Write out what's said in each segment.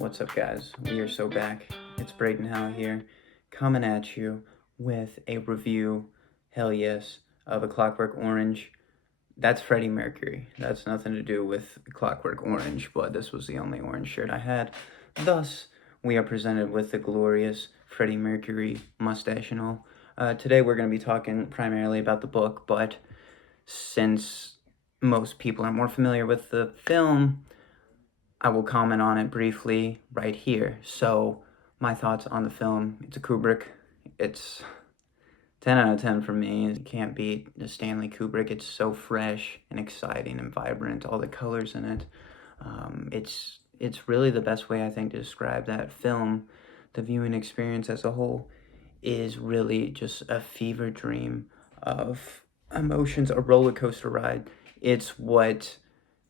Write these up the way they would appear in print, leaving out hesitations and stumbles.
What's up, guys? We are so back. It's Braden Howe here, coming at you with a review, hell yes, of A Clockwork Orange. That's Freddie Mercury. That's nothing to do with Clockwork Orange, but this was the only orange shirt I had. Thus, we are presented with the glorious Freddie Mercury mustache and all. Today, we're going to be talking primarily about the book, but since most people are more familiar with the film, I will comment on it briefly right here. So, my thoughts on the film. It's a Kubrick. It's 10 out of 10 for me. You can't beat the Stanley Kubrick. It's so fresh and exciting and vibrant. All the colors in it. It's really the best way, I think, to describe that film. The viewing experience as a whole is really just a fever dream of emotions, a roller coaster ride. It's what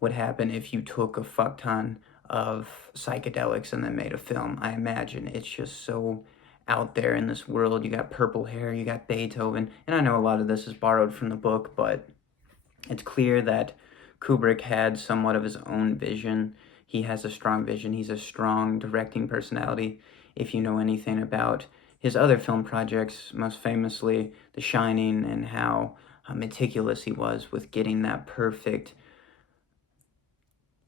would happen if you took a fuck ton of psychedelics and then made a film. I imagine it's just so out there in this world. You got purple hair, you got Beethoven, and I know a lot of this is borrowed from the book, but it's clear that Kubrick had somewhat of his own vision. He has a strong vision. He's a strong directing personality. If you know anything about his other film projects, most famously The Shining, and how meticulous he was with getting that perfect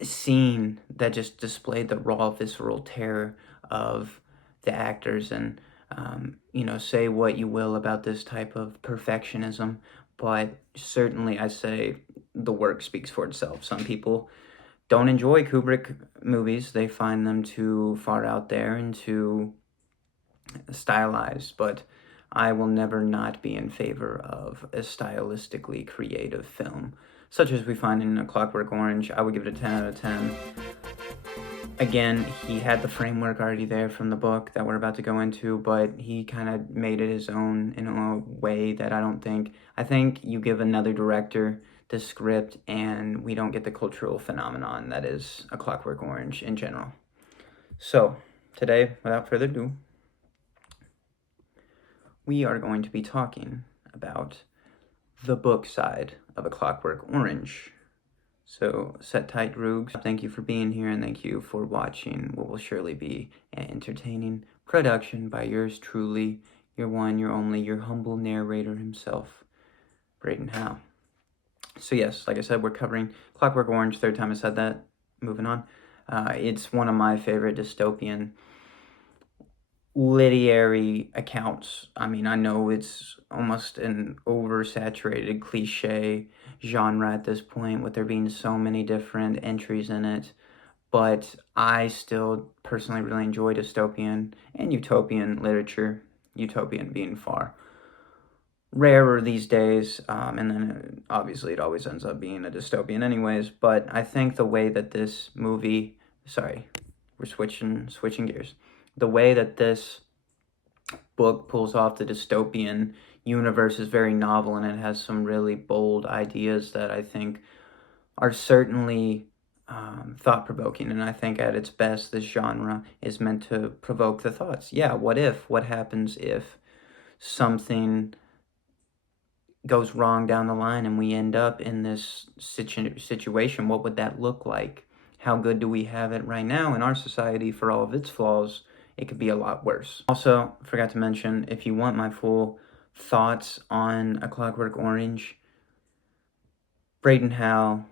scene that just displayed the raw, visceral terror of the actors. And, say what you will about this type of perfectionism, but certainly I say the work speaks for itself. Some people don't enjoy Kubrick movies. They find them too far out there and too stylized, but I will never not be in favor of a stylistically creative film, such as we find in A Clockwork Orange. I would give it a 10 out of 10. Again, he had the framework already there from the book that we're about to go into, but he kind of made it his own in a way that I think you give another director the script and we don't get the cultural phenomenon that is A Clockwork Orange in general. So, today, without further ado, we are going to be talking about the book side of A Clockwork Orange. So set tight, Roogs. Thank you for being here, and thank you for watching what will surely be an entertaining production by yours truly, your one, your only, your humble narrator himself, Braden Howe. So yes, like I said, we're covering Clockwork Orange, third time I said that. Moving on. It's one of my favorite dystopian literary accounts. I mean, I know it's almost an oversaturated cliche genre at this point, with there being so many different entries in it, but I still personally really enjoy dystopian and utopian literature, utopian being far rarer these days, and then obviously it always ends up being a dystopian anyways. But I think the way that this movie, we're switching gears, the way that this book pulls off the dystopian universe is very novel, and it has some really bold ideas that I think are certainly thought-provoking. And I think at its best, this genre is meant to provoke the thoughts. Yeah, what if? What happens if something goes wrong down the line and we end up in this situation? What would that look like? How good do we have it right now in our society? For all of its flaws, it could be a lot worse. Also, forgot to mention, if you want my full thoughts on A Clockwork Orange, Braden Howe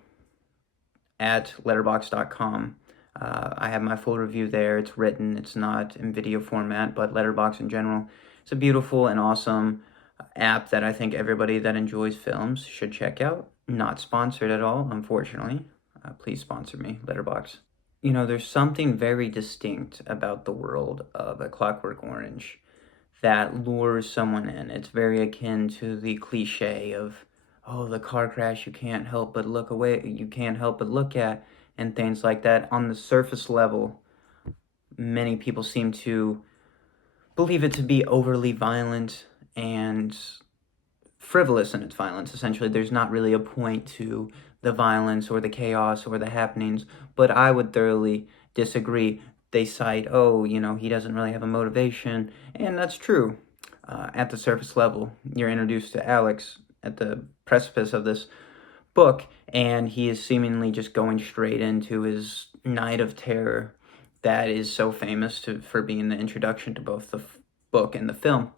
at letterboxd.com. I have my full review there. It's written, it's not in video format, but Letterboxd in general. It's a beautiful and awesome app that I think everybody that enjoys films should check out. Not sponsored at all, unfortunately. Please sponsor me, Letterboxd. There's something very distinct about the world of A Clockwork Orange that lures someone in. It's very akin to the cliche of, oh, the car crash you can't help but look away, you can't help but look at, and things like that. On the surface level, many people seem to believe it to be overly violent and frivolous in its violence. Essentially, there's not really a point to the violence or the chaos or the happenings, but I would thoroughly disagree. They cite, oh, he doesn't really have a motivation, and that's true. At the surface level, you're introduced to Alex at the precipice of this book, and he is seemingly just going straight into his night of terror that is so famous for being the introduction to both the book and the film.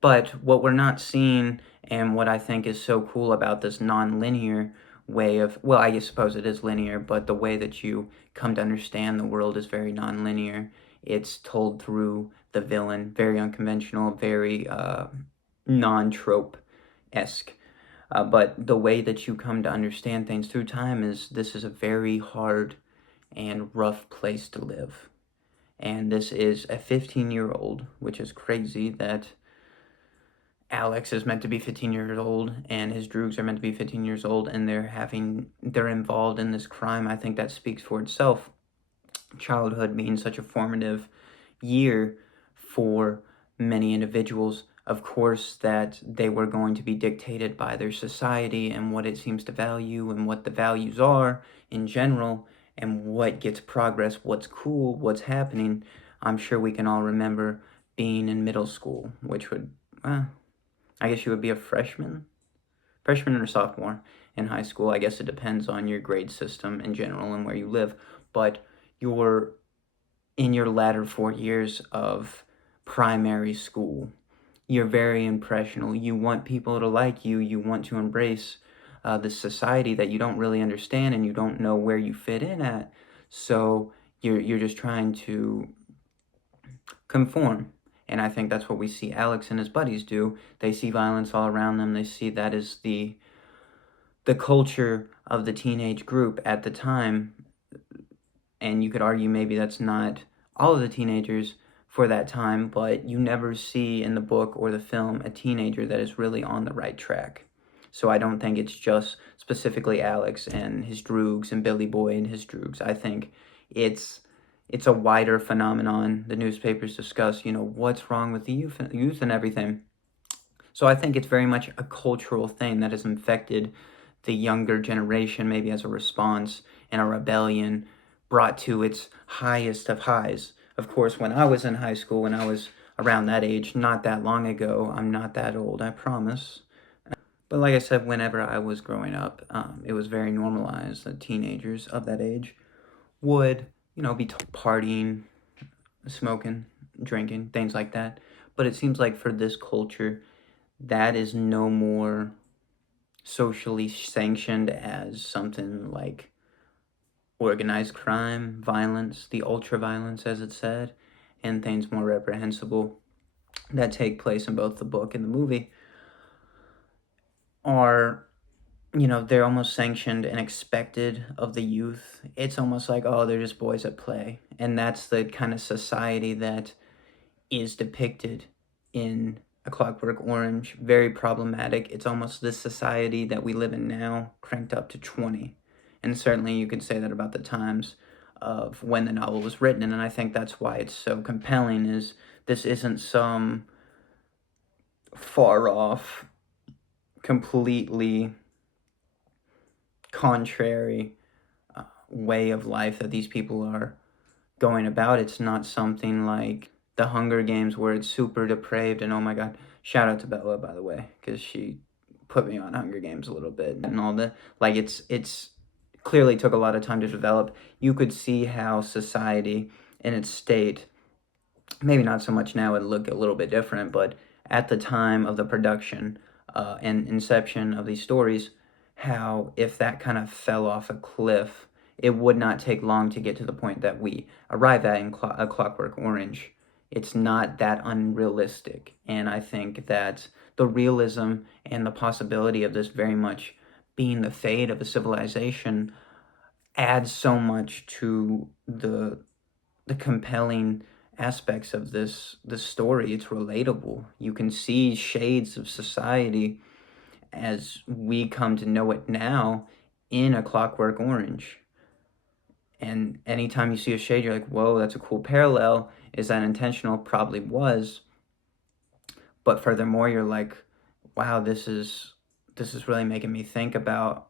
But what we're not seeing, and what I think is so cool about this non-linear way of, well, I suppose it is linear, but the way that you come to understand the world is very non-linear. It's told through the villain, very unconventional, very non-trope-esque. But the way that you come to understand things through time is, this is a very hard and rough place to live. And this is a 15-year-old, which is crazy that Alex is meant to be 15 years old and his droogs are meant to be 15 years old, and they're involved in this crime. I think that speaks for itself. Childhood being such a formative year for many individuals. Of course, that they were going to be dictated by their society and what it seems to value and what the values are in general, and what gets progress, what's cool, what's happening. I'm sure we can all remember being in middle school, which would, I guess you would be a freshman or sophomore in high school. I guess it depends on your grade system in general and where you live. But you're in your latter 4 years of primary school. You're very impressionable. You want people to like you. You want to embrace this society that you don't really understand and you don't know where you fit in at. So you're just trying to conform. And I think that's what we see Alex and his buddies do. They see violence all around them. They see that as the culture of the teenage group at the time. And you could argue maybe that's not all of the teenagers for that time, but you never see in the book or the film a teenager that is really on the right track. So I don't think it's just specifically Alex and his droogs and Billy Boy and his droogs. I think it's a wider phenomenon. The newspapers discuss, what's wrong with the youth and everything. So I think it's very much a cultural thing that has infected the younger generation, maybe as a response and a rebellion brought to its highest of highs. Of course, when I was in high school, when I was around that age, not that long ago, I'm not that old, I promise. But like I said, whenever I was growing up, it was very normalized that teenagers of that age would, be partying, smoking, drinking, things like that. But it seems like for this culture, that is no more socially sanctioned as something like organized crime, violence, the ultra-violence, as it's said, and things more reprehensible that take place in both the book and the movie are, they're almost sanctioned and expected of the youth. It's almost like, oh, they're just boys at play. And that's the kind of society that is depicted in A Clockwork Orange. Very problematic. It's almost this society that we live in now, cranked up to 20. And certainly you could say that about the times of when the novel was written. And I think that's why it's so compelling, is this isn't some far off, completely contrary way of life that these people are going about. It's not something like the Hunger Games where it's super depraved and, oh my god, shout out to Bella, by the way, because she put me on Hunger Games a little bit and all that. Like, it's clearly took a lot of time to develop. You could see how society in its state, maybe not so much now, would look a little bit different, but at the time of the production and inception of these stories, how if that kind of fell off a cliff, it would not take long to get to the point that we arrive at in A Clockwork Orange. It's not that unrealistic, and I think that the realism and the possibility of this very much being the fate of a civilization adds so much to the compelling aspects of this story. It's relatable. You can see shades of society as we come to know it now in A Clockwork Orange. And anytime you see a shade, you're like, whoa, that's a cool parallel. Is that intentional? Probably was. But furthermore, you're like, wow, this is really making me think about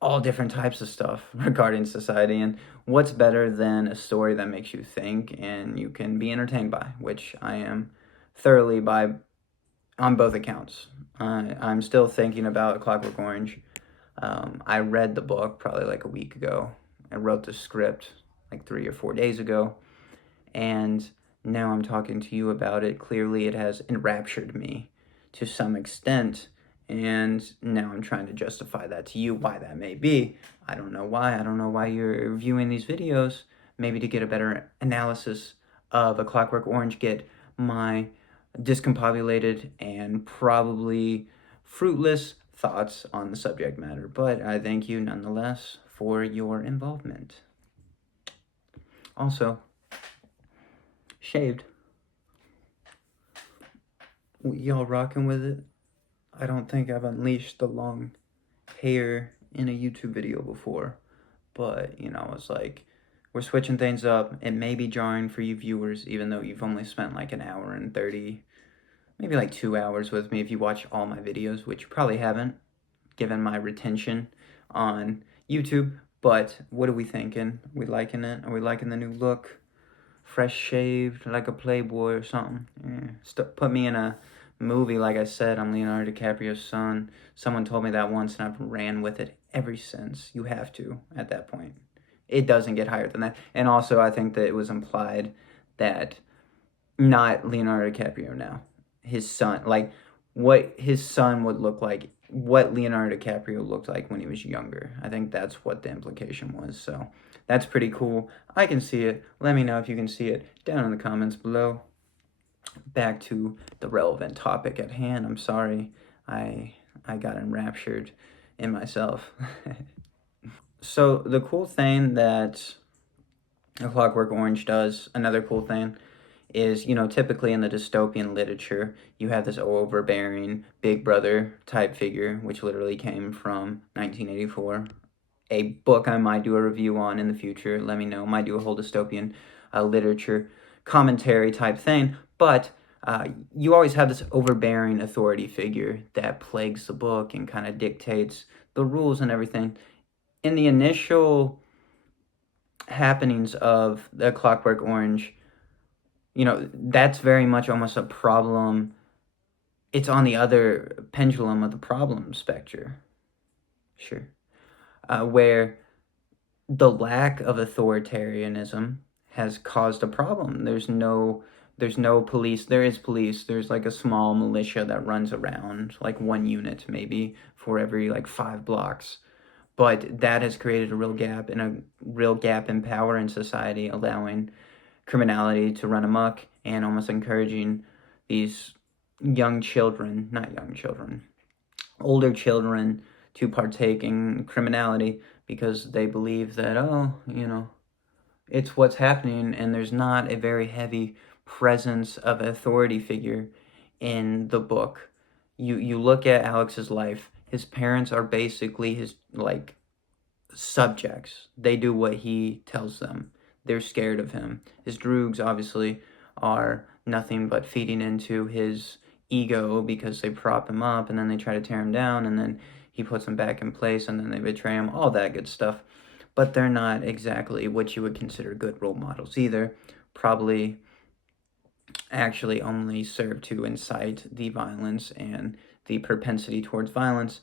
all different types of stuff regarding society. And what's better than a story that makes you think and you can be entertained by, which I am thoroughly by on both accounts. I'm still thinking about A Clockwork Orange. I read the book probably like a week ago. I wrote the script like 3 or 4 days ago, and now I'm talking to you about it. Clearly, it has enraptured me to some extent, and now I'm trying to justify that to you, why that may be. I don't know why. I don't know why you're viewing these videos. Maybe to get a better analysis of A Clockwork Orange, get my discombobulated and probably fruitless thoughts on the subject matter. But I thank you nonetheless for your involvement. Also, shaved. Y'all rocking with it? I don't think I've unleashed the long hair in a YouTube video before, but it's like we're switching things up. It may be jarring for you viewers, even though you've only spent like an hour and 30, maybe like 2 hours with me if you watch all my videos, which you probably haven't, given my retention on YouTube. But what are we thinking? Are we liking it? Are we liking the new look? Fresh shaved like a playboy or something? Yeah. Put me in a movie. Like I said, I'm Leonardo DiCaprio's son. Someone told me that once, and I've ran with it ever since. You have to at that point. It doesn't get higher than that. And also, I think that it was implied that not Leonardo DiCaprio now, his son, like what his son would look like, what Leonardo DiCaprio looked like when he was younger. I think that's what the implication was. So that's pretty cool. I can see it. Let me know if you can see it down in the comments below. Back to the relevant topic at hand. I'm sorry, I got enraptured in myself. So the cool thing that A Clockwork Orange does, another cool thing, is, typically in the dystopian literature, you have this overbearing big brother type figure, which literally came from 1984. A book I might do a review on in the future. Let me know. Might do a whole dystopian literature commentary type thing. But you always have this overbearing authority figure that plagues the book and kind of dictates the rules and everything. In the initial happenings of The Clockwork Orange, that's very much almost a problem. It's on the other pendulum of the problem spectrum, sure, where the lack of authoritarianism has caused a problem. There's no police. There is police. There's like a small militia that runs around, like one unit maybe for every like 5 blocks. But that has created a real gap in power in society, allowing criminality to run amok and almost encouraging these older children to partake in criminality because they believe that, it's what's happening, and there's not a very heavy presence of authority figure in the book. You look at Alex's life, his parents are basically his, like, subjects. They do what he tells them. They're scared of him. His droogs, obviously, are nothing but feeding into his ego because they prop him up and then they try to tear him down and then he puts them back in place and then they betray him, all that good stuff. But they're not exactly what you would consider good role models either. Probably actually only serve to incite the violence and the propensity towards violence.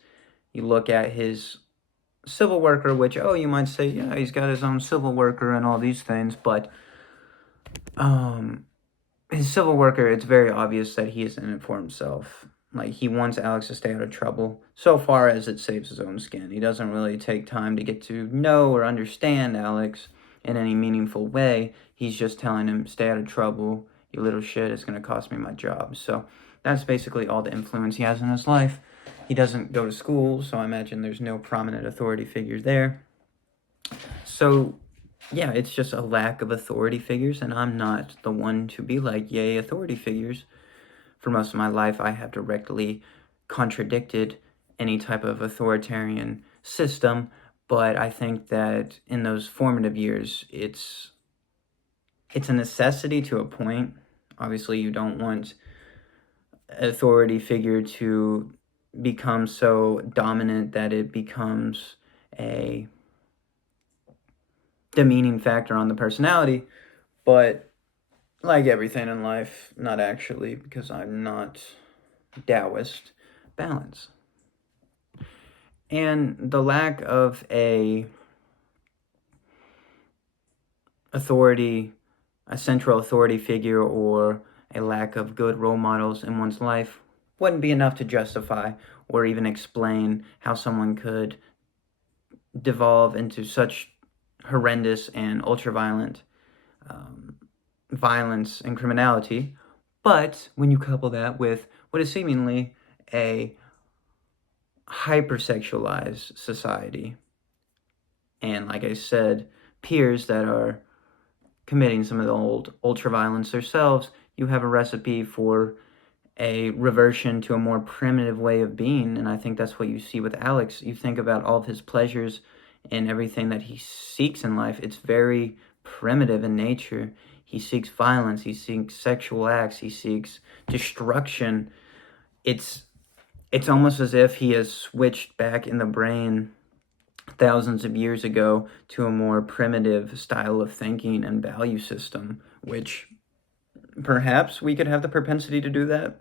You look at his civil worker, which, you might say, yeah, he's got his own civil worker and all these things, but his civil worker, it's very obvious that he is in it for himself. Like, he wants Alex to stay out of trouble, so far as it saves his own skin. He doesn't really take time to get to know or understand Alex in any meaningful way. He's just telling him, stay out of trouble, you little shit, it's going to cost me my job. So that's basically all the influence he has in his life. He doesn't go to school, so I imagine there's no prominent authority figures there. So, yeah, it's just a lack of authority figures, and I'm not the one to be like, yay, authority figures. For most of my life, I have directly contradicted any type of authoritarian system, but I think that in those formative years, it's a necessity to a point. Obviously, you don't want authority figure to become so dominant that it becomes a demeaning factor on the personality, but like everything in life, not actually, because I'm not Taoist, balance. And the lack of a authority, a central authority figure, or a lack of good role models in one's life wouldn't be enough to justify or even explain how someone could devolve into such horrendous and ultra-violent um, violence and criminality. But when you couple that with what is seemingly a hypersexualized society, and like I said, peers that are committing some of the old ultra-violence themselves, you have a recipe for a reversion to a more primitive way of being. And I think that's what you see with Alex. You think about all of his pleasures and everything that he seeks in life. It's very primitive in nature. He seeks violence, he seeks sexual acts, he seeks destruction. It's it's almost as if he has switched back in the brain thousands of years ago to a more primitive style of thinking and value system, which perhaps we could have the propensity to do that.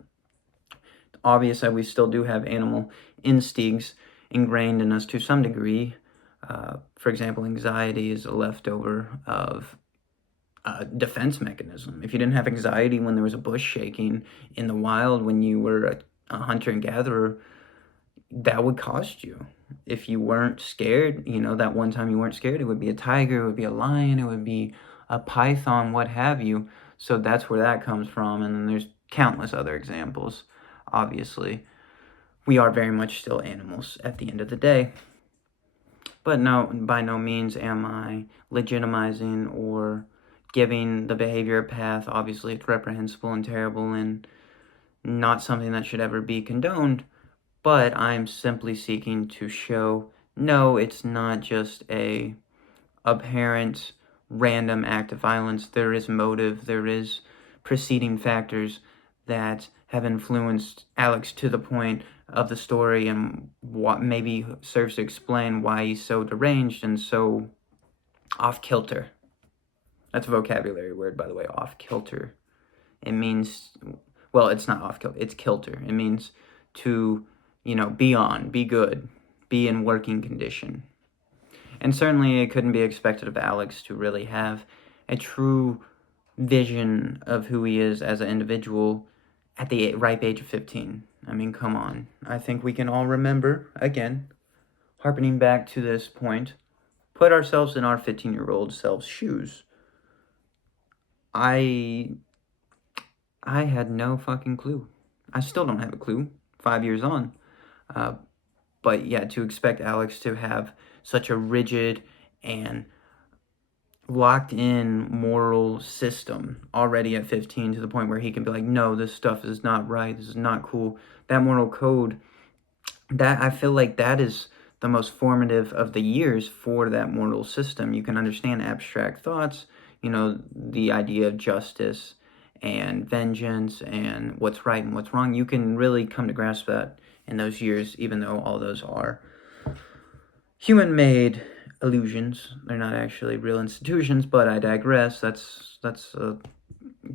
Obvious that we still do have animal instincts ingrained in us to some degree. For example, anxiety is a leftover of a defense mechanism. If you didn't have anxiety when there was a bush shaking in the wild when you were a hunter and gatherer, that would cost you. If you weren't scared, that one time you weren't scared, it would be a tiger, it would be a lion, it would be a python, what have you. So that's where that comes from. And then there's countless other examples, obviously. We are very much still animals at the end of the day. But no, by no means am I legitimizing or giving the behavior a path. Obviously, it's reprehensible and terrible and not something that should ever be condoned. But I'm simply seeking to show, no, it's not just a apparent random act of violence. There is motive, there is preceding factors that have influenced Alex to the point of the story, and what maybe serves to explain why he's so deranged and so off kilter. That's a vocabulary word, by the way, off kilter. It means, well, it's not off kilter, it's kilter. It means to, be on, be good, be in working condition. And certainly it couldn't be expected of Alex to really have a true vision of who he is as an individual at the ripe age of 15. I mean, come on. I think we can all remember, again, harkening back to this point, put ourselves in our 15-year-old selves' shoes. I had no fucking clue. I still don't have a clue, 5 years on. But yeah, to expect Alex to have such a rigid and locked in moral system already at 15 to the point where he can be like, no, this stuff is not right, this is not cool. That moral code, that I feel like that is the most formative of the years for that moral system. You can understand abstract thoughts, the idea of justice and vengeance and what's right and what's wrong. You can really come to grasp that in those years, even though all those are human-made illusions. They're not actually real institutions, but I digress. That's a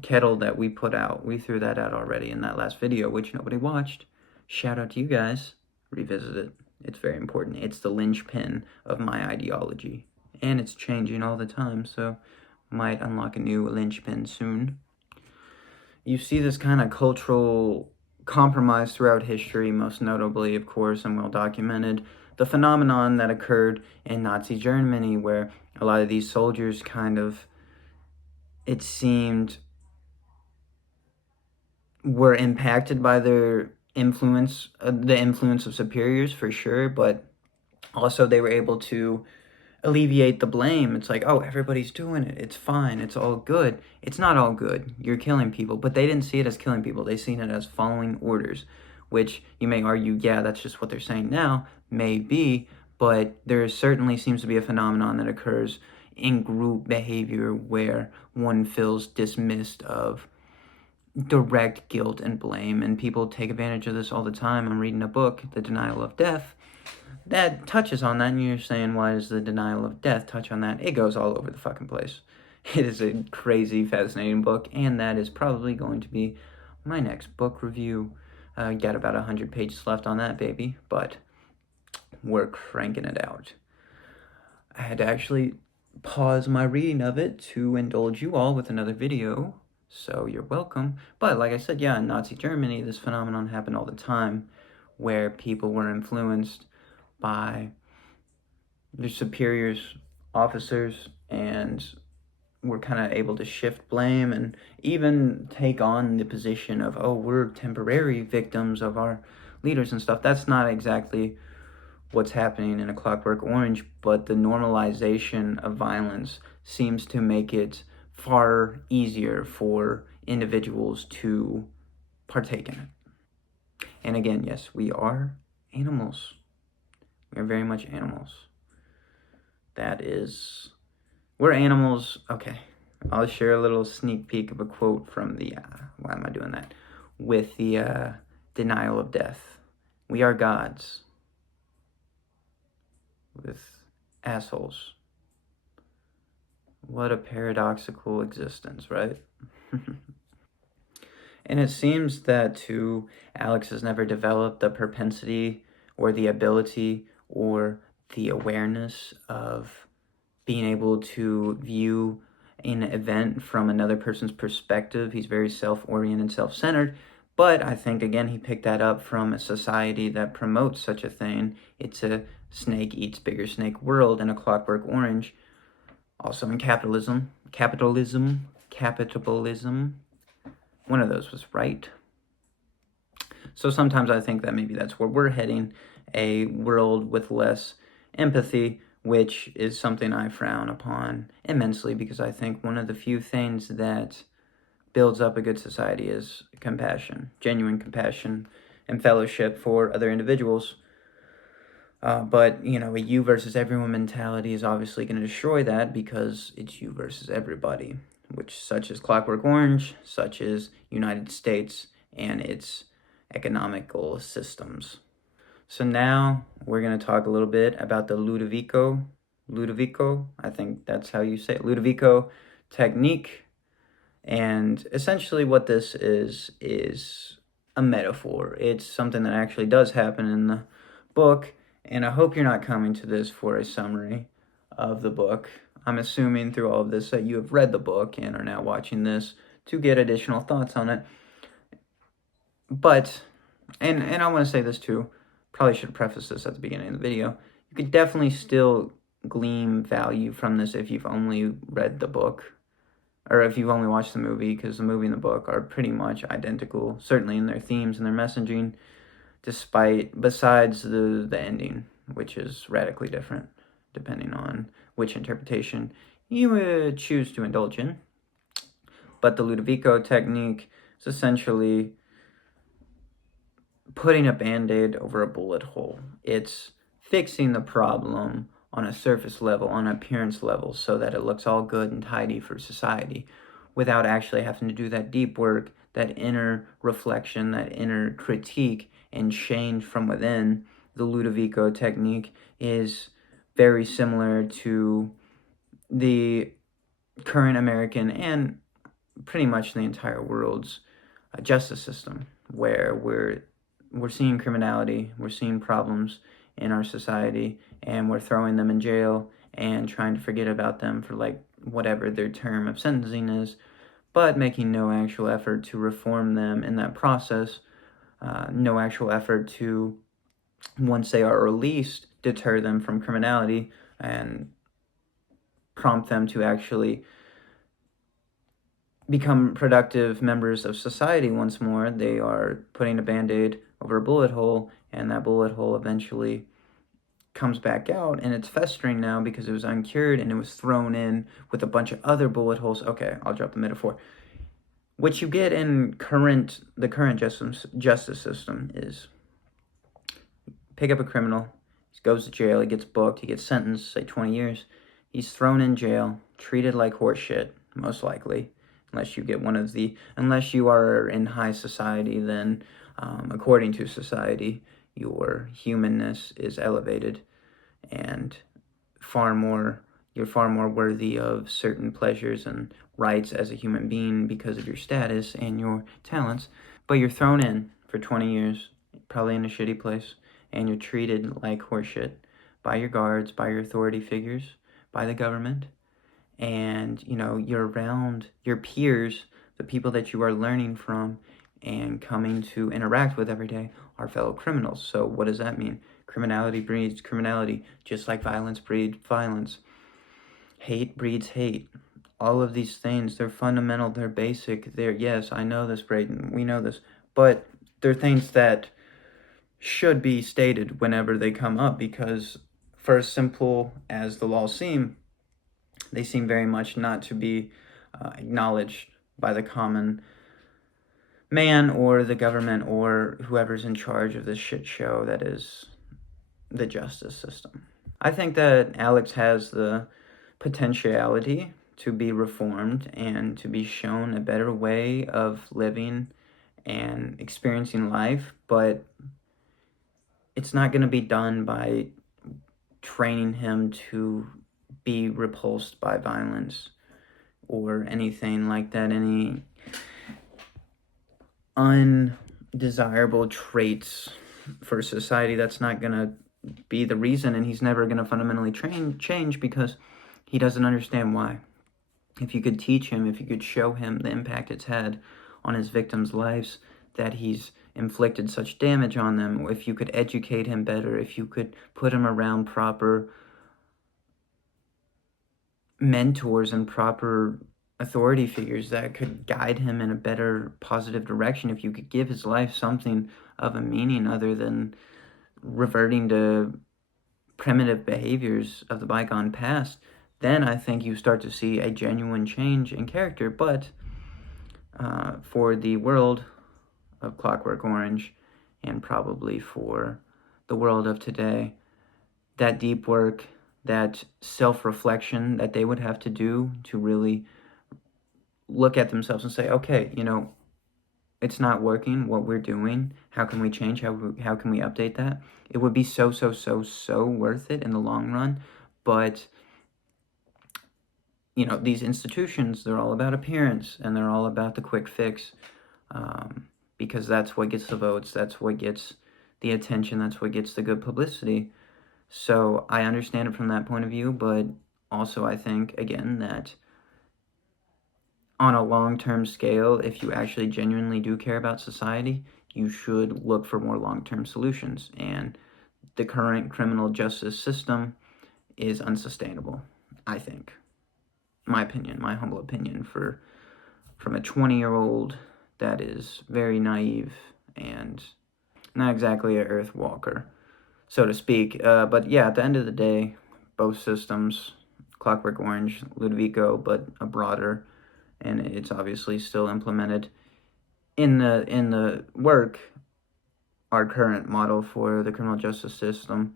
kettle that we put out. We threw that out already in that last video, which nobody watched. Shout out to you guys. Revisit it. It's very important. It's the linchpin of my ideology, and it's changing all the time, so might unlock a new linchpin soon. You see this kind of cultural compromise throughout history, most notably, of course, and well documented, the phenomenon that occurred in Nazi Germany, where a lot of these soldiers kind of, it seemed, were impacted by their influence, the influence of superiors for sure, but also they were able to alleviate the blame. It's like, oh, everybody's doing it. It's fine. It's all good. It's not all good. You're killing people. But they didn't see it as killing people. They seen it as following orders, which you may argue, yeah, that's just what they're saying now. Maybe, but there certainly seems to be a phenomenon that occurs in group behavior where one feels dismissed of direct guilt and blame, and people take advantage of this all the time. I'm reading a book, The Denial of Death, that touches on that, and you're saying, why does the denial of death touch on that? It goes all over the fucking place. It is a crazy, fascinating book, and that is probably going to be my next book review. Got about 100 pages left on that, baby, but we're cranking it out. I had to actually pause my reading of it to indulge you all with another video. So you're welcome. But like I said, yeah, in Nazi Germany, this phenomenon happened all the time where people were influenced by their superiors, officers, and were kind of able to shift blame and even take on the position of, oh, we're temporary victims of our leaders and stuff. That's not exactly what's happening in A Clockwork Orange, but the normalization of violence seems to make it far easier for individuals to partake in it. And again, yes, we are animals. We are very much animals. We're animals. Okay, I'll share a little sneak peek of a quote from the, why am I doing that? With the denial of death. We are gods with assholes. What a paradoxical existence, right? And it seems that too, Alex has never developed the propensity or the ability or the awareness of being able to view an event from another person's perspective. He's very self-oriented, self-centered. But I think, again, he picked that up from a society that promotes such a thing. It's a snake eats bigger snake world in A Clockwork Orange. Also in capitalism. One of those was right. So sometimes I think that maybe that's where we're heading, a world with less empathy, which is something I frown upon immensely because I think one of the few things that builds up a good society is compassion, genuine compassion and fellowship for other individuals. But, you know, a you versus everyone mentality is obviously going to destroy that because it's you versus everybody, which such as Clockwork Orange, such as United States and its economical systems. So now we're going to talk a little bit about the Ludovico, I think that's how you say it, Ludovico technique. And essentially what this is a metaphor. It's something that actually does happen in the book, and I hope you're not coming to this for a summary of the book. I'm assuming through all of this that you have read the book and are now watching this to get additional thoughts on it. But, and I want to say this too, probably should have prefaced this at the beginning of the video, you could definitely still glean value from this if you've only read the book, or if you've only watched the movie, because the movie and the book are pretty much identical, certainly in their themes and their messaging, besides the ending, which is radically different, depending on which interpretation you would choose to indulge in. But the Ludovico technique is essentially putting a band-aid over a bullet hole. It's fixing the problem on a surface level, on an appearance level, so that it looks all good and tidy for society, without actually having to do that deep work, that inner reflection, that inner critique and change from within. The Ludovico technique is very similar to the current American and pretty much the entire world's justice system, where we're seeing criminality, we're seeing problems in our society, and we're throwing them in jail and trying to forget about them for like whatever their term of sentencing is, but making no actual effort to reform them in that process, no actual effort to, once they are released, deter them from criminality and prompt them to actually become productive members of society once more. They are putting a band-aid over a bullet hole, and that bullet hole eventually comes back out, and it's festering now because it was uncured and it was thrown in with a bunch of other bullet holes. Okay, I'll drop the metaphor. What you get in the current justice system is pick up a criminal, he goes to jail, he gets booked, he gets sentenced, say 20 years. He's thrown in jail, treated like horse shit, most likely. Unless you are in high society, then according to society, your humanness is elevated and you're far more worthy of certain pleasures and rights as a human being because of your status and your talents. But you're thrown in for 20 years, probably in a shitty place, and you're treated like horseshit by your guards, by your authority figures, by the government, and you're around your peers, the people that you are learning from and coming to interact with every day are fellow criminals. So what does that mean? Criminality breeds criminality, just like violence breeds violence. Hate breeds hate. All of these things, they're fundamental, they're basic. Yes, I know this, Brayden, we know this, but they're things that should be stated whenever they come up, because for as simple as the laws seem, they seem very much not to be acknowledged by the common man or the government or whoever's in charge of this shit show that is the justice system. I think that Alex has the potentiality to be reformed and to be shown a better way of living and experiencing life, but it's not going to be done by training him to be repulsed by violence or anything like that, any undesirable traits for society. That's not going to be the reason, and he's never going to fundamentally change because he doesn't understand why. If you could teach him, if you could show him the impact it's had on his victims' lives, that he's inflicted such damage on them, if you could educate him better, if you could put him around proper mentors and proper authority figures that could guide him in a better positive direction, if you could give his life something of a meaning other than reverting to primitive behaviors of the bygone past, then I think you start to see a genuine change in character. But for the world of Clockwork Orange, and probably for the world of today, that deep work, that self-reflection that they would have to do to really look at themselves and say, okay, it's not working, what we're doing, how can we change, how can we update that? It would be so worth it in the long run. But these institutions, they're all about appearance, and they're all about the quick fix, because that's what gets the votes, that's what gets the attention, that's what gets the good publicity. So I understand it from that point of view, but also I think, again, that on a long-term scale, if you actually genuinely do care about society, you should look for more long-term solutions. And the current criminal justice system is unsustainable, I think. My opinion, my humble opinion, from a 20-year-old that is very naive and not exactly an earth walker, so to speak. But yeah, at the end of the day, both systems, Clockwork Orange, Ludovico, but a broader, and it's obviously still implemented in the work, our current model for the criminal justice system,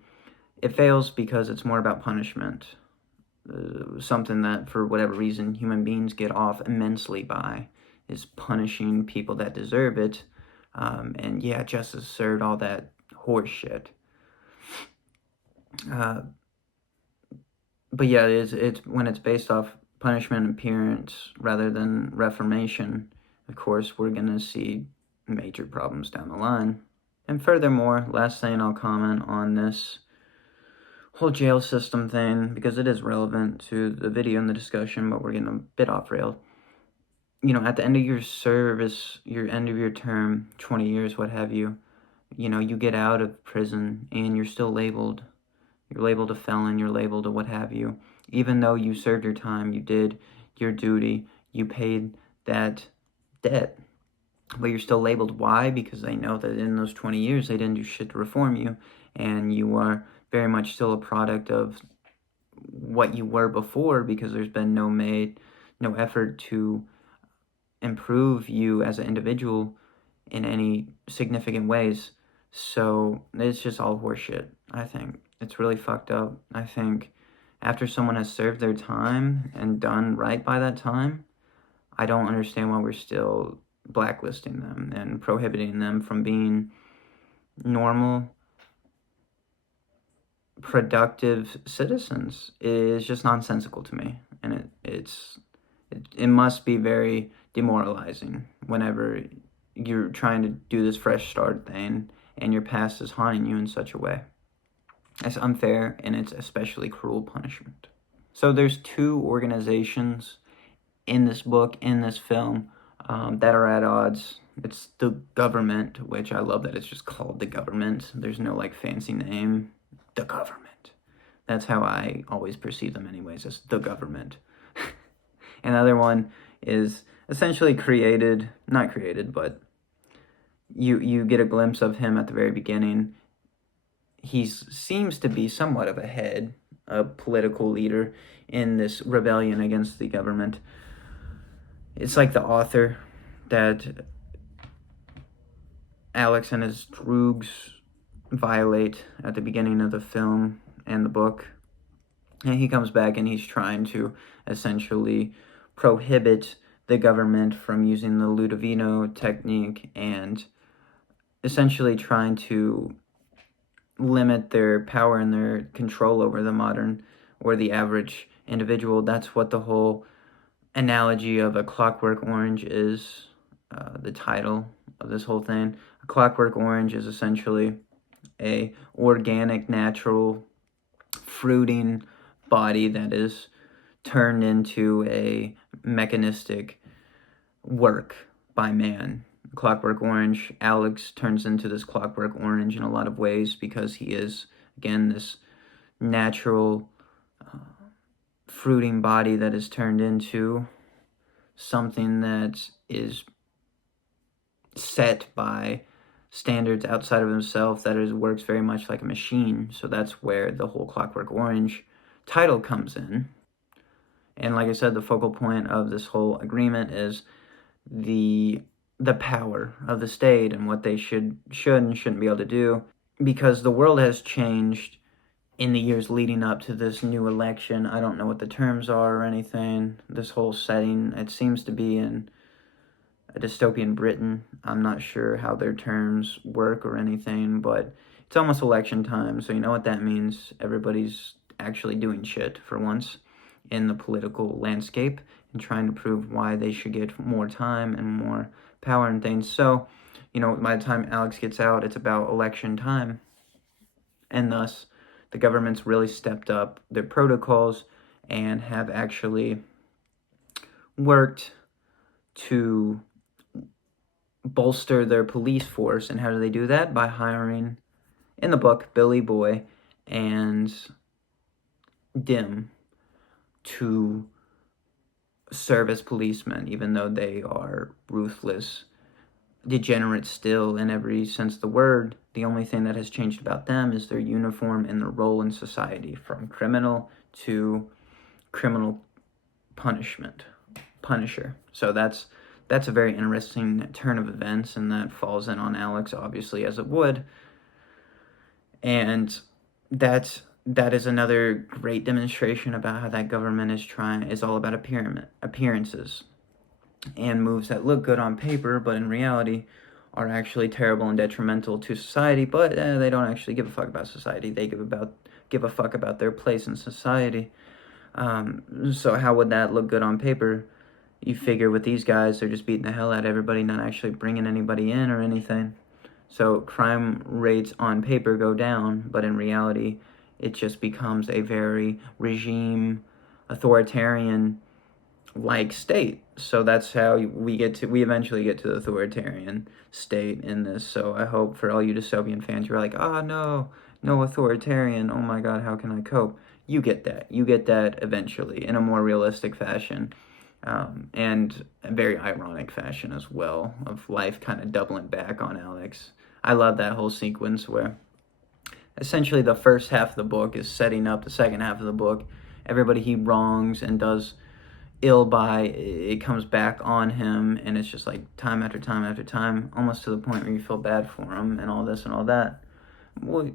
it fails because it's more about punishment. Something that, for whatever reason, human beings get off immensely by is punishing people that deserve it. And yeah, justice served, all that horse shit. But yeah, it's when it's based off punishment and appearance rather than reformation, of course, we're going to see major problems down the line. And furthermore, last thing I'll comment on this whole jail system thing, because it is relevant to the video and the discussion, but we're getting a bit off rail. At the end of your service, your end of your term, 20 years, what have you, you get out of prison and you're still labeled. You're labeled a felon, you're labeled a what have you. Even though you served your time, you did your duty, you paid that debt, but you're still labeled. Why? Because they know that in those 20 years, they didn't do shit to reform you, and you are very much still a product of what you were before, because there's been no effort to improve you as an individual in any significant ways. So it's just all horseshit, I think. It's really fucked up. I think after someone has served their time and done right by that time, I don't understand why we're still blacklisting them and prohibiting them from being normal, productive citizens. Is just nonsensical to me, and it must be very demoralizing whenever you're trying to do this fresh start thing and your past is haunting you in such a way. It's unfair, and it's especially cruel punishment. So there's two organizations in this book, in this film, that are at odds. It's the government, which I love that it's just called the government. There's no like fancy name. The government. That's how I always perceive them anyways, as the government. And the other one is essentially not created, but you get a glimpse of him at the very beginning. He seems to be somewhat of a head, a political leader in this rebellion against the government. It's like the author that Alex and his droogs violate at the beginning of the film and the book. And he comes back and he's trying to essentially prohibit the government from using the Ludovino technique and essentially trying to limit their power and their control over the modern or the average individual. That's what the whole analogy of A Clockwork Orange is, the title of this whole thing. A Clockwork Orange is essentially a organic, natural, fruiting body that is turned into a mechanistic work by man. Clockwork Orange, Alex turns into this Clockwork Orange in a lot of ways because he is, again, this natural fruiting body that is turned into something that is set by standards outside of himself, that is works very much like a machine. So that's where the whole Clockwork Orange title comes in. And like I said, the focal point of this whole agreement is the power of the state and what they should and shouldn't be able to do, because the world has changed in the years leading up to this new election. I don't know what the terms are or anything. This whole setting, it seems to be in a dystopian Britain. I'm not sure how their terms work or anything, but it's almost election time, so you know what that means. Everybody's actually doing shit for once in the political landscape and trying to prove why they should get more time and more power and things. So, you know, by the time Alex gets out, it's about election time. And thus, the government's really stepped up their protocols and have actually worked to bolster their police force. And how do they do that? By hiring, in the book, Billy Boy and Dim to serve as policemen, even though they are ruthless degenerates still in every sense of the word. The only thing that has changed about them is their uniform and their role in society, from criminal to criminal punisher. So that's a very interesting turn of events, and that falls in on Alex, obviously, as it would. And that is another great demonstration about how that government is all about appearances and moves that look good on paper, but in reality are actually terrible and detrimental to society. But they don't actually give a fuck about society. They give a fuck about their place in society. So how would that look good on paper? You figure with these guys, they're just beating the hell out of everybody, not actually bringing anybody in or anything. So crime rates on paper go down, but in reality, it just becomes a very regime, authoritarian-like state. So that's how we eventually get to the authoritarian state in this. So I hope for all you dystopian fans, you're like, oh no authoritarian, oh my god, how can I cope? You get that eventually in a more realistic fashion. And a very ironic fashion as well, of life kind of doubling back on Alex. I love that whole sequence where essentially the first half of the book is setting up the second half of the book. Everybody he wrongs and does ill by, it comes back on him, and it's just like time after time after time, almost to the point where you feel bad for him and all this and all that. Well,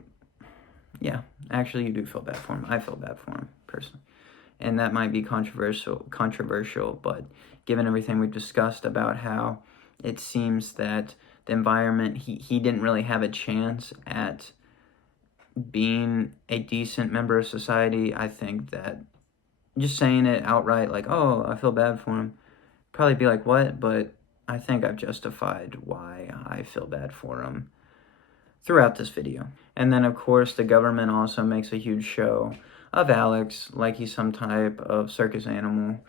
yeah, actually you do feel bad for him. I feel bad for him, personally. And that might be controversial, but given everything we've discussed about how it seems that the environment, he didn't really have a chance at being a decent member of society, I think that just saying it outright, like, oh, I feel bad for him, probably be like, what? But I think I've justified why I feel bad for him throughout this video. And then, of course, the government also makes a huge show of Alex like he's some type of circus animal,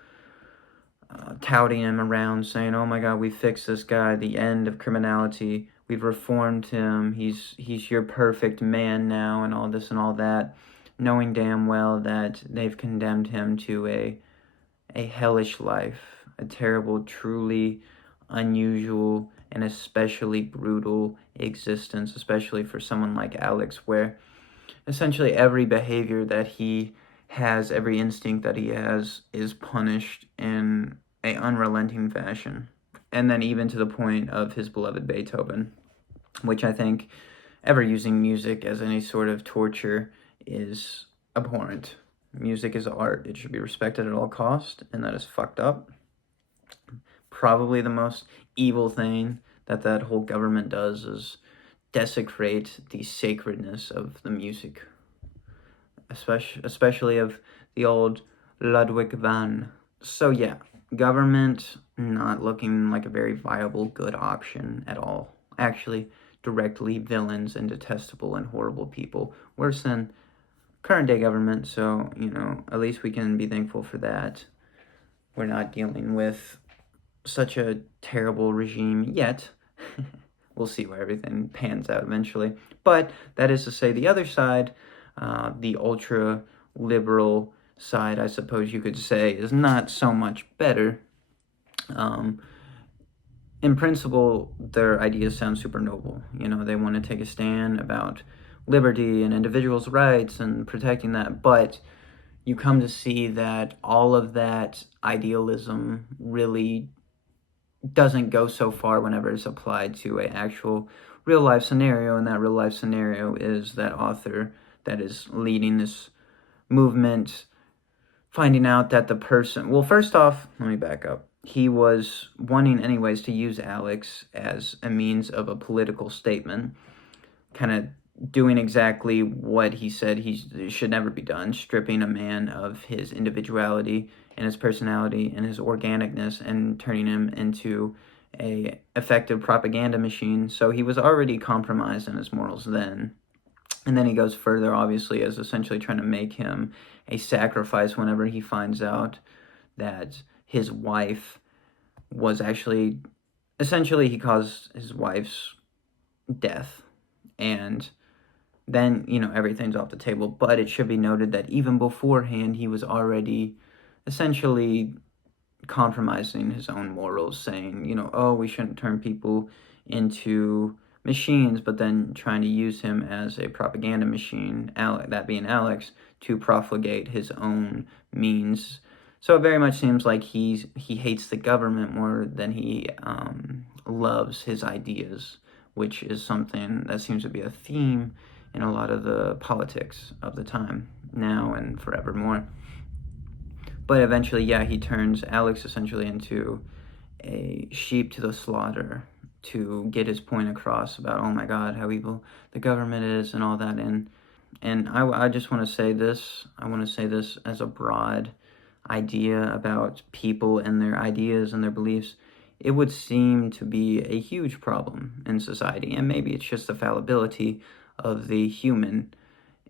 touting him around, saying, "Oh my God, we fixed this guy. The end of criminality. We've reformed him. He's your perfect man now," and all this and all that, knowing damn well that they've condemned him to a hellish life, a terrible, truly unusual, and especially brutal existence, especially for someone like Alex, where essentially every behavior that he has, every instinct that he has, is punished in a unrelenting fashion. And then even to the point of his beloved Beethoven, which I think ever using music as any sort of torture is abhorrent. Music is art. It should be respected at all costs, and that is fucked up. Probably the most evil thing that whole government does is desecrate the sacredness of the music, especially of the old Ludwig van. So yeah, government not looking like a very viable, good option at all. Actually, directly villains and detestable and horrible people, worse than current day government. So, at least we can be thankful for that. We're not dealing with such a terrible regime yet. We'll see where everything pans out eventually. But that is to say, the other side, the ultra liberal side, I suppose you could say, is not so much better. In principle, their ideas sound super noble. They want to take a stand about liberty and individuals' rights and protecting that, but you come to see that all of that idealism really doesn't go so far whenever it's applied to an actual real-life scenario, and that real-life scenario is that author that is leading this movement finding out that the person... Well, first off, let me back up. He was wanting anyways to use Alex as a means of a political statement, kind of doing exactly what he said he should never be done, stripping a man of his individuality and his personality and his organicness and turning him into a effective propaganda machine. So he was already compromised in his morals then. And then he goes further, obviously, as essentially trying to make him a sacrifice whenever he finds out that his wife was actually... Essentially, he caused his wife's death. And then, everything's off the table. But it should be noted that even beforehand, he was already essentially compromising his own morals, saying, oh, we shouldn't turn people into machines, but then trying to use him as a propaganda machine, that being Alex, to profligate his own means. So it very much seems like he hates the government more than he loves his ideas, which is something that seems to be a theme in a lot of the politics of the time, now and forevermore. But eventually, yeah, he turns Alex essentially into a sheep to the slaughter to get his point across about, oh my God, how evil the government is and all that. And I just want to say this. I want to say this as a broad idea about people and their ideas and their beliefs. It would seem to be a huge problem in society, and maybe it's just the fallibility of the human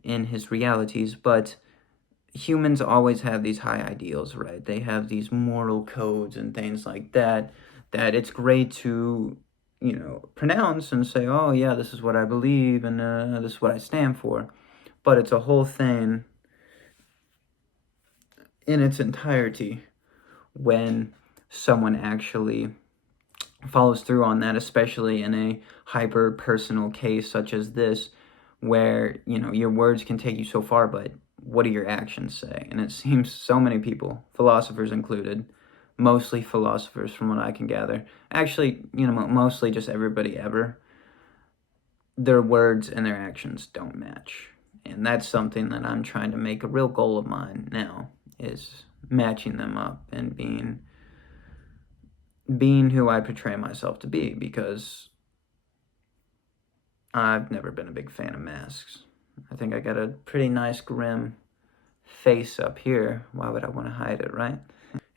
in his realities, but humans always have these high ideals, right? They have these moral codes and things like that it's great to, pronounce and say, oh yeah, this is what I believe and this is what I stand for. But it's a whole thing in its entirety when someone actually follows through on that, especially in a hyper-personal case such as this, where, your words can take you so far, but what do your actions say? And it seems so many people, philosophers included, mostly philosophers from what I can gather, actually, mostly just everybody ever, their words and their actions don't match. And that's something that I'm trying to make a real goal of mine now, is matching them up and being who I portray myself to be, because I've never been a big fan of masks. I think I got a pretty nice grim face up here. Why would I want to hide it, right?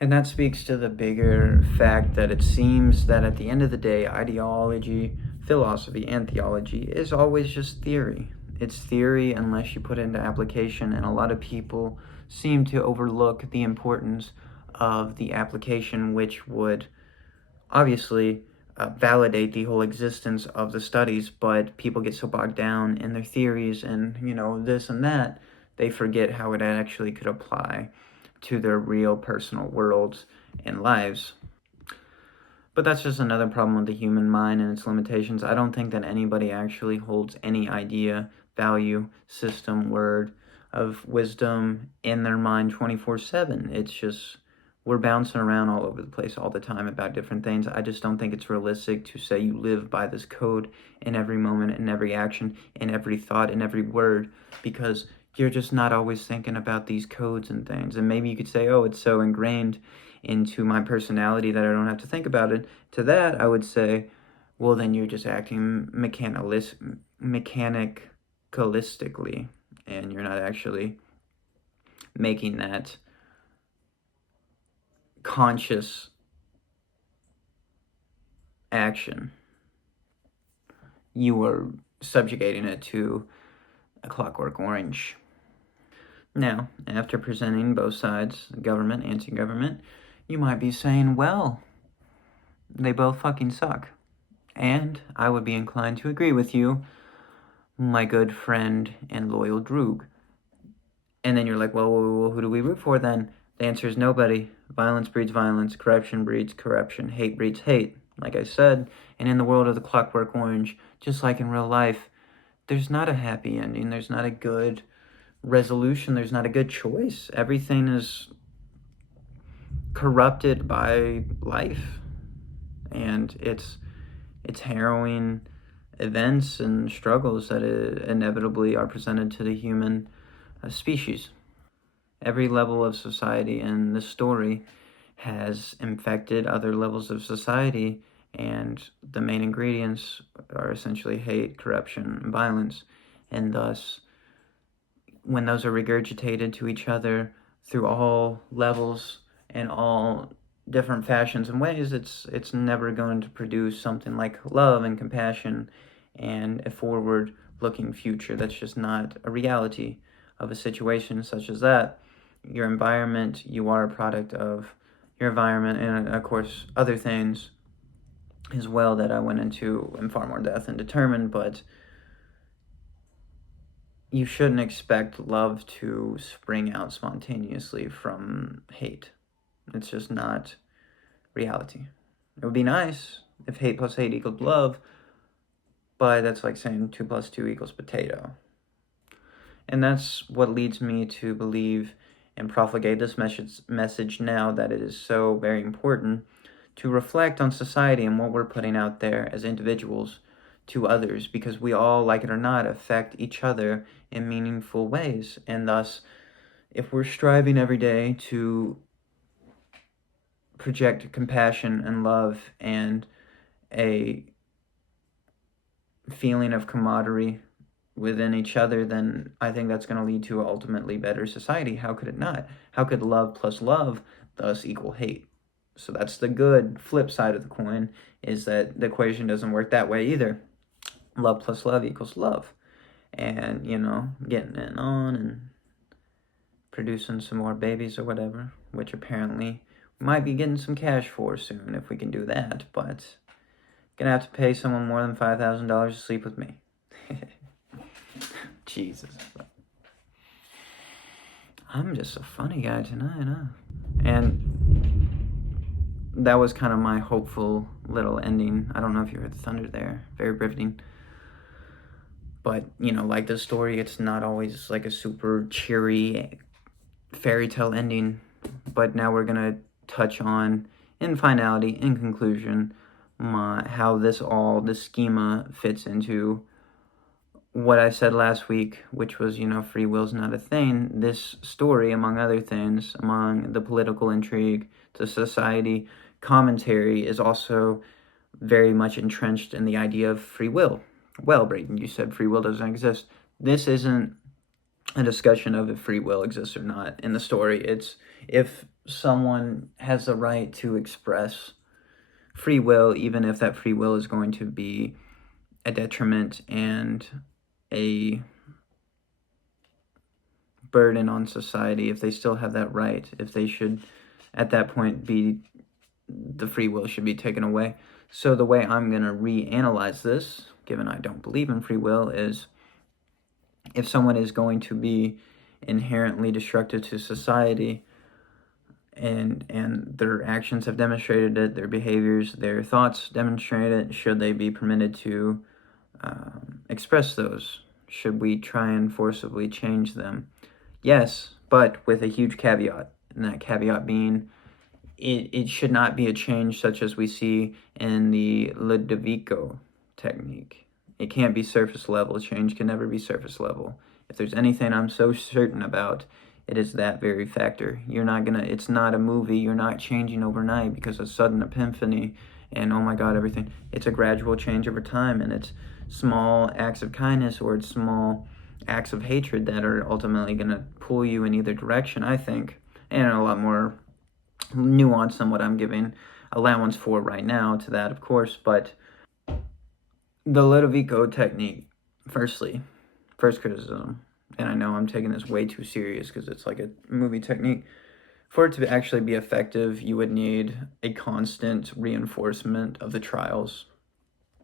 And that speaks to the bigger fact that it seems that at the end of the day, ideology, philosophy, and theology is always just theory. It's theory unless you put it into application, and a lot of people seem to overlook the importance of the application, which would obviously validate the whole existence of the studies, but people get so bogged down in their theories and, this and that, they forget how it actually could apply to their real personal worlds and lives. But that's just another problem with the human mind and its limitations. I don't think that anybody actually holds any idea, value, system, word of wisdom in their mind 24/7. It's just we're bouncing around all over the place all the time about different things. I just don't think it's realistic to say you live by this code in every moment, in every action, in every thought, in every word, because you're just not always thinking about these codes and things. And maybe you could say, oh, it's so ingrained into my personality that I don't have to think about it. To that, I would say, well, then you're just acting mechanicalistically, and you're not actually making that conscious action. You are subjugating it to A Clockwork Orange. Now, after presenting both sides, government, anti-government, you might be saying, well, they both fucking suck. And I would be inclined to agree with you, my good friend and loyal Droog. And then you're like, well, who do we root for then? The answer is nobody. Violence breeds violence. Corruption breeds corruption. Hate breeds hate. Like I said, and in the world of the Clockwork Orange, just like in real life, there's not a happy ending. There's not a good resolution. There's not a good choice. Everything is corrupted by life. And it's harrowing events and struggles that inevitably are presented to the human species. Every level of society in this story has infected other levels of society, and the main ingredients are essentially hate, corruption, and violence. And thus, when those are regurgitated to each other through all levels and all different fashions and ways, it's never going to produce something like love and compassion and a forward-looking future. That's just not a reality of a situation such as that. Your environment, you are a product of your environment, and of course other things as well that I went into in far more depth and determined, but you shouldn't expect love to spring out spontaneously from hate. It's just not reality. It would be nice if hate plus hate equals love, but that's like saying 2 plus 2 equals potato. And that's what leads me to believe and profligate this message now, that it is so very important to reflect on society and what we're putting out there as individuals to others, because we all, like it or not, affect each other in meaningful ways. And thus, if we're striving every day to project compassion and love and a feeling of camaraderie within each other, then I think that's going to lead to an ultimately better society. How could it not? How could love plus love thus equal hate? So that's the good flip side of the coin, is that the equation doesn't work that way either. Love plus love equals love. And, getting it on and producing some more babies or whatever, which apparently we might be getting some cash for soon if we can do that, but gonna have to pay someone more than $5,000 to sleep with me. Jesus. I'm just a funny guy tonight, huh? And that was kind of my hopeful little ending. I don't know if you heard the thunder there. Very riveting. But, like this story, it's not always like a super cheery fairy tale ending. But now we're going to touch on, in finality, in conclusion, how this schema fits into what I said last week, which was, free will's not a thing. This story, among other things, among the political intrigue, the society commentary, is also very much entrenched in the idea of free will. Well, Brayden, you said free will doesn't exist. This isn't a discussion of if free will exists or not in the story. It's if someone has the right to express free will, even if that free will is going to be a detriment and a burden on society, if they still have that right, if they should at that point be, the free will should be taken away. So the way I'm going to reanalyze this, given I don't believe in free will, is if someone is going to be inherently destructive to society, and their actions have demonstrated it, their behaviors, their thoughts demonstrate it, should they be permitted to express those? Should we try and forcibly change them? Yes, but with a huge caveat, and that caveat being it should not be a change such as we see in the Ludovico technique. It can't be surface level. Change can never be surface level. If there's anything I'm so certain about, it is that very factor. It's not a movie. You're not changing overnight because of sudden epiphany and oh my God, everything. It's a gradual change over time, and it's small acts of kindness or it's small acts of hatred that are ultimately going to pull you in either direction, I think, and a lot more nuance than what I'm giving allowance for right now to that, of course. But the Ludovico technique, first criticism, and I know I'm taking this way too serious because it's like a movie technique. For it to actually be effective, you would need a constant reinforcement of the trials,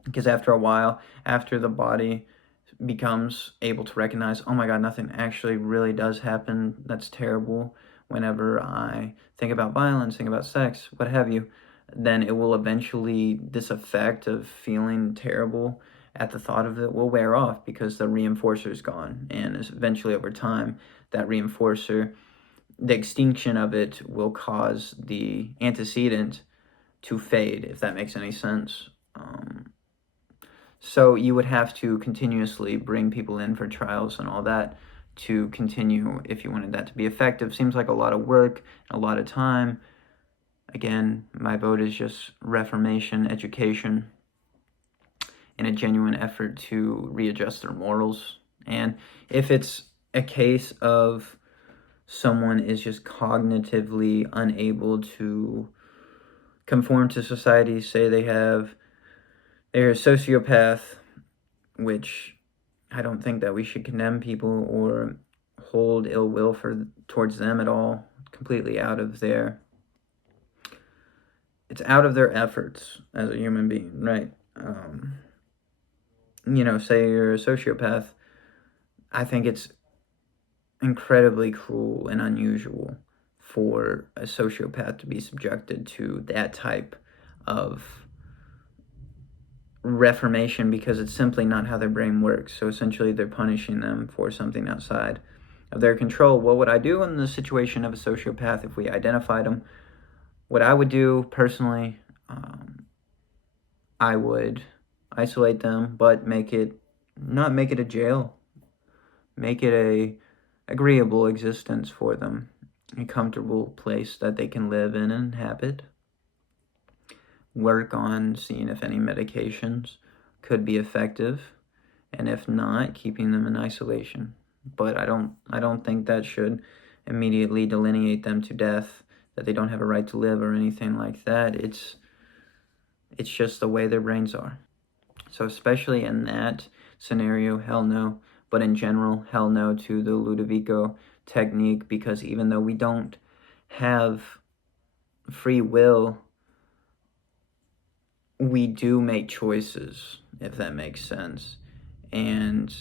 because after a while, after the body becomes able to recognize, oh my God, nothing actually really does happen, that's terrible, whenever I think about violence, think about sex, what have you, then it will eventually, this effect of feeling terrible at the thought of it will wear off because the reinforcer is gone. And eventually over time, that reinforcer, the extinction of it will cause the antecedent to fade, if that makes any sense. So you would have to continuously bring people in for trials and all that to continue if you wanted that to be effective. Seems like a lot of work, a lot of time. Again, my vote is just reformation, education, and a genuine effort to readjust their morals. And if it's a case of someone is just cognitively unable to conform to society, say they're a sociopath, which I don't think that we should condemn people or hold ill will towards them at all. Completely it's out of their efforts as a human being, right? Say you're a sociopath, I think it's incredibly cruel and unusual for a sociopath to be subjected to that type of reformation, because it's simply not how their brain works. So essentially they're punishing them for something outside of their control. What would I do in the situation of a sociopath if we identified them? What I would do personally, I would isolate them, but not make it a jail. Make it a agreeable existence for them, a comfortable place that they can live in and inhabit. Work on seeing if any medications could be effective, and if not, keeping them in isolation. But I don't think that should immediately delineate them to death, that they don't have a right to live or anything like that. It's just the way their brains are. So especially in that scenario, hell no. But in general, hell no to the Ludovico technique, because even though we don't have free will, we do make choices, if that makes sense. And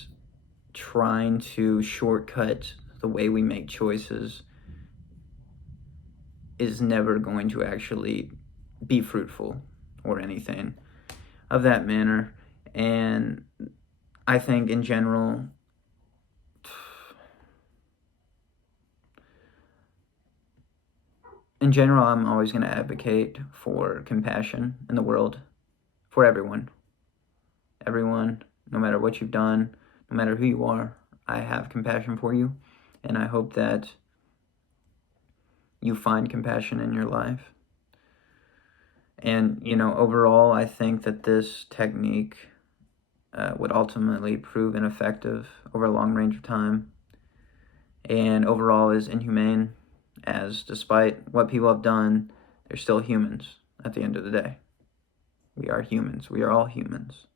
trying to shortcut the way we make choices is never going to actually be fruitful or anything of that manner. And I think in general, I'm always going to advocate for compassion in the world for everyone. Everyone, no matter what you've done, no matter who you are, I have compassion for you. And I hope that you find compassion in your life. And, overall, I think that this technique would ultimately prove ineffective over a long range of time. And overall is inhumane, as despite what people have done, they're still humans at the end of the day. We are humans. We are all humans.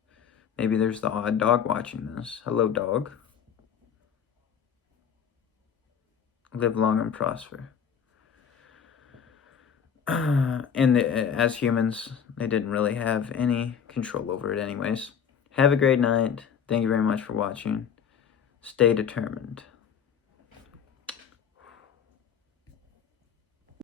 Maybe there's the odd dog watching this. Hello, dog. live long and prosper. And as humans, they didn't really have any control over it anyways. Have a great night. Thank you very much for watching. Stay determined.